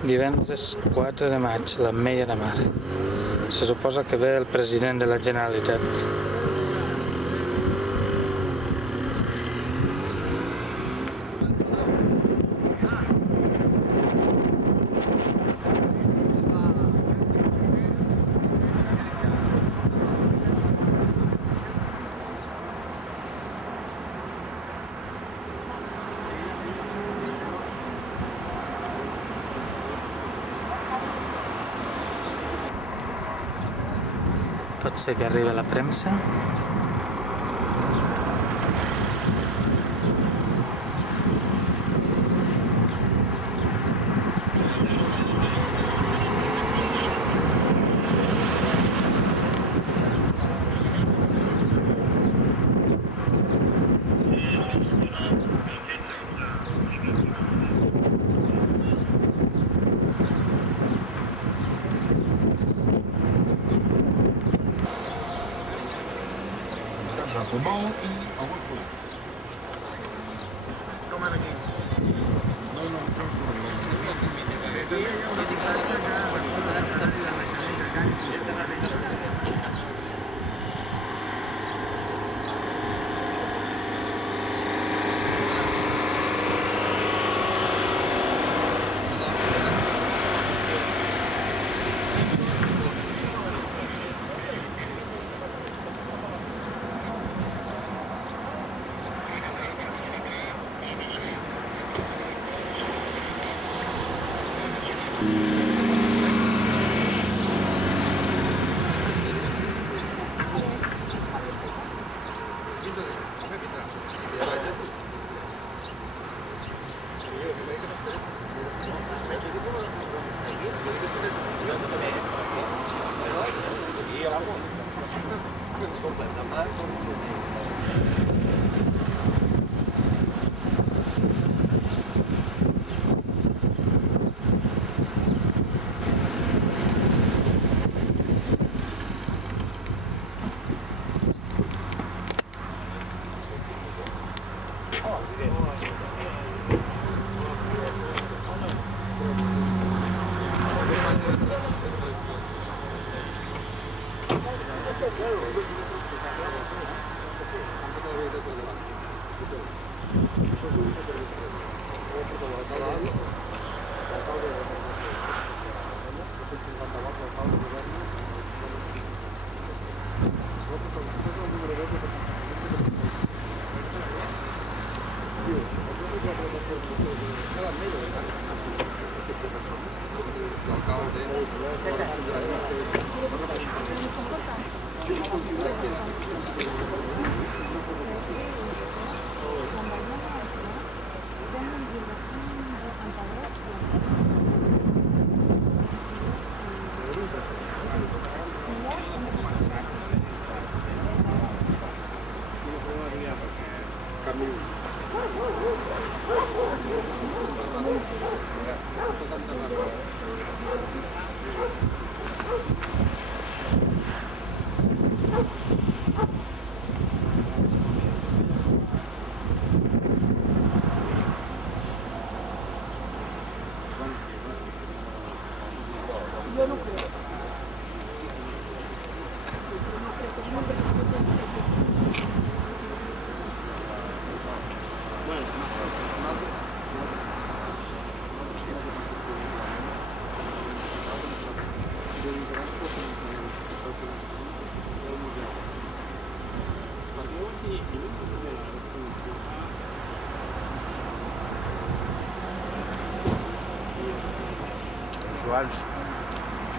Divendres 4 de maig, l'Ametlla de Mar. Se suposa que ve el president de la Generalitat. Pot ser que arribi la premsa.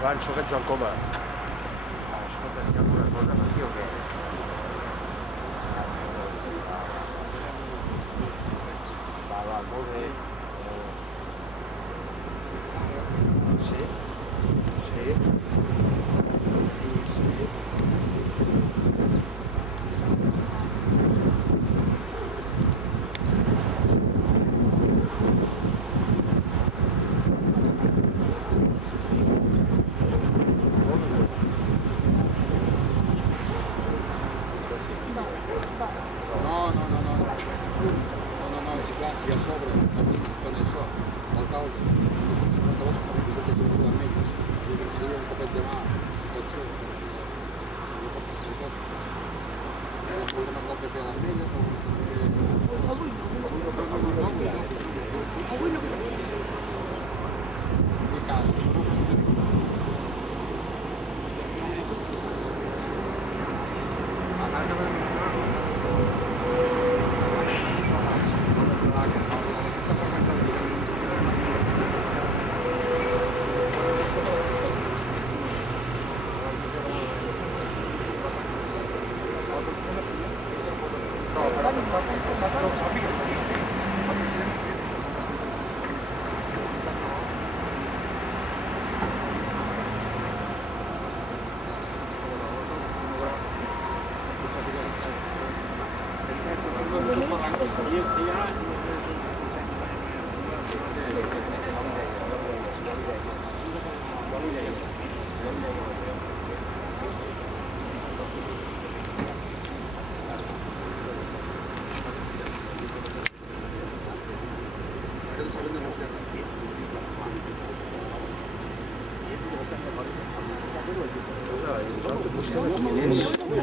Joan, sóc el Joan Coma. Escolta, hi ha alguna cosa per aquí o què? Va, molt bé. Sí? Sí? I a sobre, con això, l'alcalde,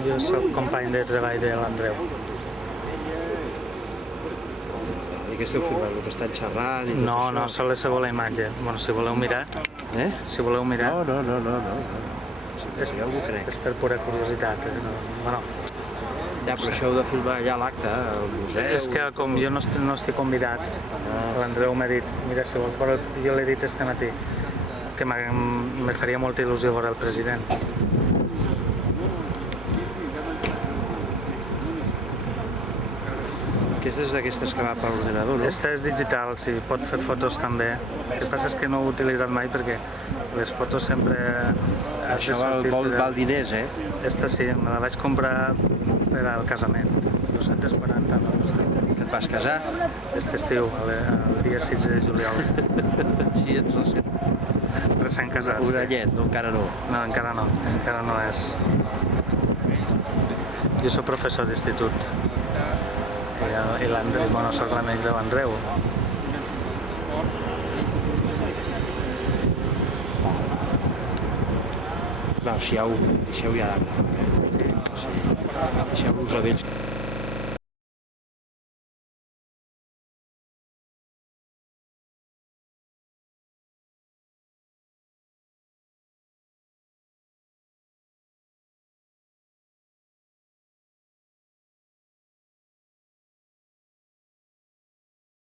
Jo soc company de treball de l'Andreu. I què esteu filmant? El que estan xerrant? No, sol és la imatge. Bueno, si voleu mirar. Si voleu mirar. No. És, ja ho crec. és per pura curiositat. Bueno, Ja, però això heu de filmar allà a l'acte, al museu... és que com jo no estic convidat, l'Andreu m'ha dit, mira, si vols veure... Jo l'he dit este matí, que me faria molta il·lusió veure el president. Aquesta és d'aquestes que va per l'ordenador, no? Esta és digital, sí, pot fer fotos també. El que passa és que no ho he utilitzat mai perquè les fotos sempre... Això val diners, eh? Esta sí, me la vaig comprar per al casament, 240 euros. Que et vas casar? Este estiu, el dia 6 de juliol. Sí, ets recent. Recent casat, Un sí. anyet, no? Encara no. No, encara no és. Jo soc professor d'institut. I l'Andreu, bueno, soc l'amic de l'Andreu. No, si ja ho... Deixeu ja d'anar. Sí. Deixeu-los a ells.